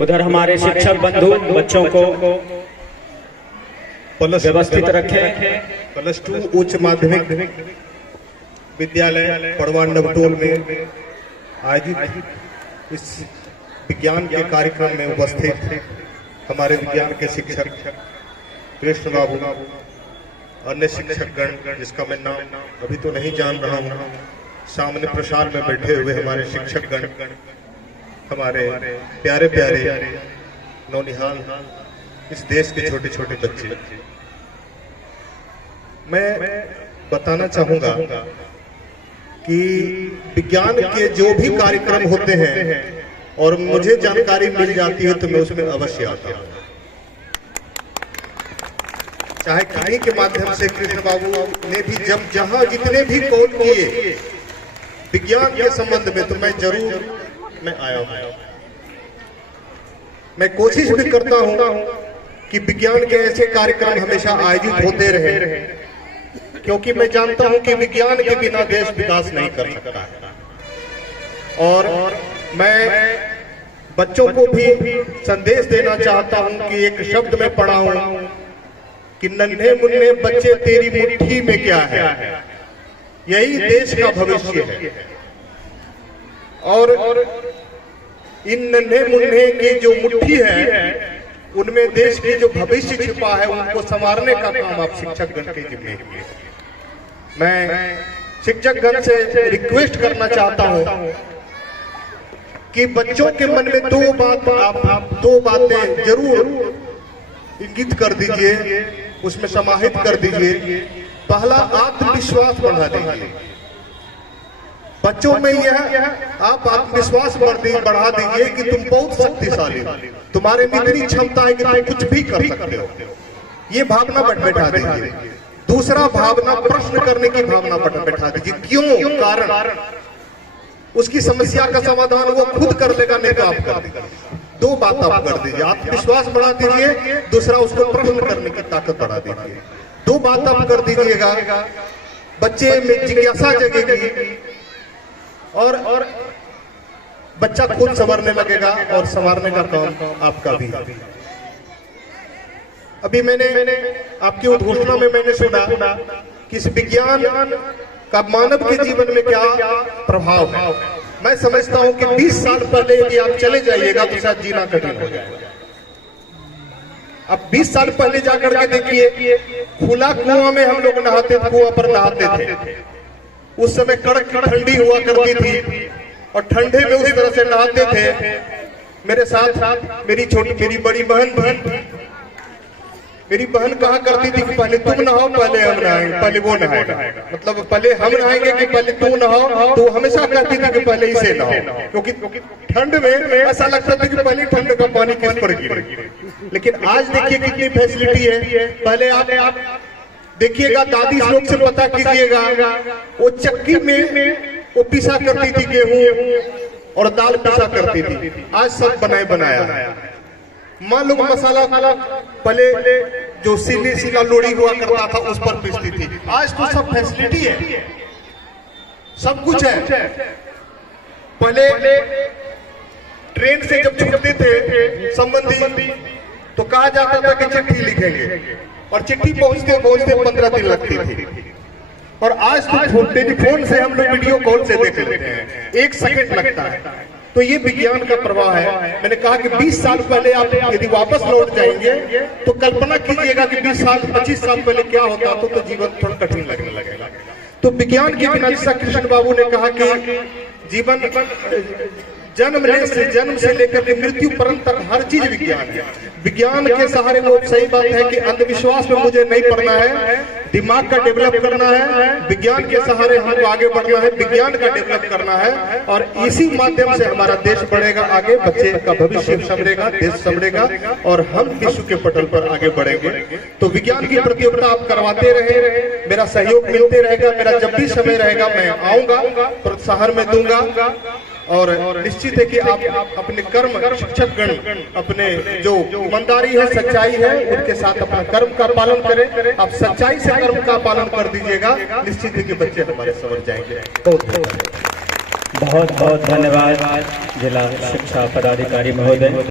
उधर हमारे शिक्षक बंधु बच्चों को व्यवस्थित रखें। प्लस 2 उच्च माध्यमिक विद्यालय पड़वान नवटोल में आयोजित इस विज्ञान के कार्यक्रम में उपस्थित हमारे विज्ञान के शिक्षक कृष्ण बाबू, अन्य शिक्षकगण जिसका मैं नाम अभी तो नहीं जान रहा हूँ, सामने प्रसार में बैठे हुए हमारे शिक्षकगण, हमारे प्यारे प्यारे नौनिहाल इस देश के छोटे छोटे बच्चे, मैं बताना चाहूंगा कि विज्ञान के जो भी कार्यक्रम होते हैं और मुझे जानकारी मिल जाती है तो मैं उसमें अवश्य आता हूं। चाहे कहीं के माध्यम से कृष्ण बाबू ने भी जब जहां जितने भी कॉल किए विज्ञान के संबंध में, तो मैं जरूर आया हूं। मैं कोशिश भी करता हूं कि विज्ञान के ऐसे कार्यक्रम हमेशा आयोजित होते रहे, क्योंकि मैं जानता हूं कि विज्ञान के बिना देश विकास नहीं कर सकता है। और मैं बच्चों को भी संदेश देना चाहता हूं कि एक शब्द में पढ़ा हूं कि नन्हे मुन्ने बच्चे तेरी मुट्ठी में क्या है, यही देश का भविष्य है। और इन नन्हे मुन्ने की जो मुट्ठी है उनमें देश की जो भविष्य छिपा है उनको संवारने का काम आप शिक्षकगण के जिम्मे है। मैं शिक्षकगण से रिक्वेस्ट करना चाहता हूं कि बच्चों के मन में दो बातें जरूर इंगित कर दीजिए, उसमें समाहित कर दीजिए। पहला, आत्मविश्वास बढ़ा दीजिए बच्चों में। यह आप आत्मविश्वास बढ़ा दीजिए कि तुम बहुत शक्तिशाली हो, तुम्हारे में इतनी क्षमता है कि तुम कुछ भी कर सकते हो, ये भावना बैठा दीजिए। दूसरा भावना, प्रश्न करने की भावना बैठा दीजिए। क्यों, कारण, उसकी समस्या का समाधान वो खुद कर लेगा, नहीं तो आप कर देगा। दो बात आप कर दीजिए, आत्मविश्वास बढ़ा दीजिए, दूसरा उसको प्रश्न करने की ताकत बढ़ा दीजिए। दो बात आप कर दीजिएगा, बच्चे में जिज्ञासा जगेगी और बच्चा खुद संवरने लगेगा और संवारने का काम आपका भी। अभी मैंने आपकी उद्घोषणा में मैंने सुना कि इस विज्ञान का मानव के जीवन में क्या प्रभाव है। मैं समझता हूं कि 20 साल पहले यदि आप चले जाइएगा तो शायद जीना कठिन हो जाएगा। अब 20 साल पहले जाकर के देखिए, खुला कुआं में हम लोग नहाते थे, कुआं पर नहाते थे। उस समय कड़क ठंडी हुआ करती थी और ठंडे में उस तरह से नहाते थे। मेरे साथ मेरी बड़ी मेरी बहन कहा करती थी कि पहले तुम नहाओ, पहले हम नहाएंगे, पहले वो नहाएगा। मतलब पहले हम नहाएंगे कि पहले तुम नहाओ। तो हमेशा कहती थी कि पहले इसे नहाओ, क्योंकि ठंड में ऐसा लगता था कि पहले ठंड का पानी किस पर गिरे। लेकिन आज देखिए कितनी फैसिलिटी है। पहले आप देखिएगा, दादी लोग से पता कीजिएगा, वो चक्की में वो पिसा करती थी गेहूं और दाल पिसा करती थी। आज सब बनाया। मान लो मसाला पहले जो सीला लोड़ी हुआ करता था उस पर पीसती थी। आज तो सब फैसिलिटी है, सब कुछ है। पहले ट्रेन से जब छूटते थे संबंधी तो कहा जाता था कि चिट्ठी लिखेंगे, और चिट्ठी पहुंचते 15 दिन लगती थी। और आज तो टेलीफोन से हम लोग वीडियो कॉल से देख लेते हैं, 1 सेकंड लगता है। तो ये विज्ञान का प्रभाव है। मैंने कहा कि 20 साल पहले आप यदि वापस लौट जाएंगे तो कल्पना कीजिएगा कि 20 साल 25 साल पहले क्या होता तो जीवन थोड़ा कठिन लगने लगेगा। तो विज्ञान के बिना, जैसा कृष्ण बाबू ने कहा कि जीवन जन्म से लेकर के मृत्यु पर्यंत तक हर चीज विज्ञान है। विज्ञान के सहारे, वो सही बात है कि अंधविश्वास में मुझे नहीं पढ़ना है, दिमाग का डेवलप करना है। विज्ञान के सहारे हमको आगे बढ़ना है, विज्ञान का डेवलप करना है, और इसी माध्यम से हमारा देश बढ़ेगा आगे, बच्चे का भविष्य संवरेगा, देश संवरेगा और हम विश्व के पटल पर आगे बढ़ेंगे। तो विज्ञान की प्रतियोगिता आप करवाते रहे, मेरा सहयोग मिलते रहेगा। मेरा जब भी समय रहेगा मैं आऊंगा, प्रोत्साहन में दूंगा। और निश्चित है कि आप अपने कर्म, शिक्षकगण अपने जो ईमानदारी है, सच्चाई है, उनके साथ अपना कर्म का पालन करें। आप सच्चाई से कर्म का पालन कर दीजिएगा, निश्चित है कि बच्चे हमारे संवर जाएंगे। बहुत बहुत धन्यवाद जिला शिक्षा पदाधिकारी महोदय।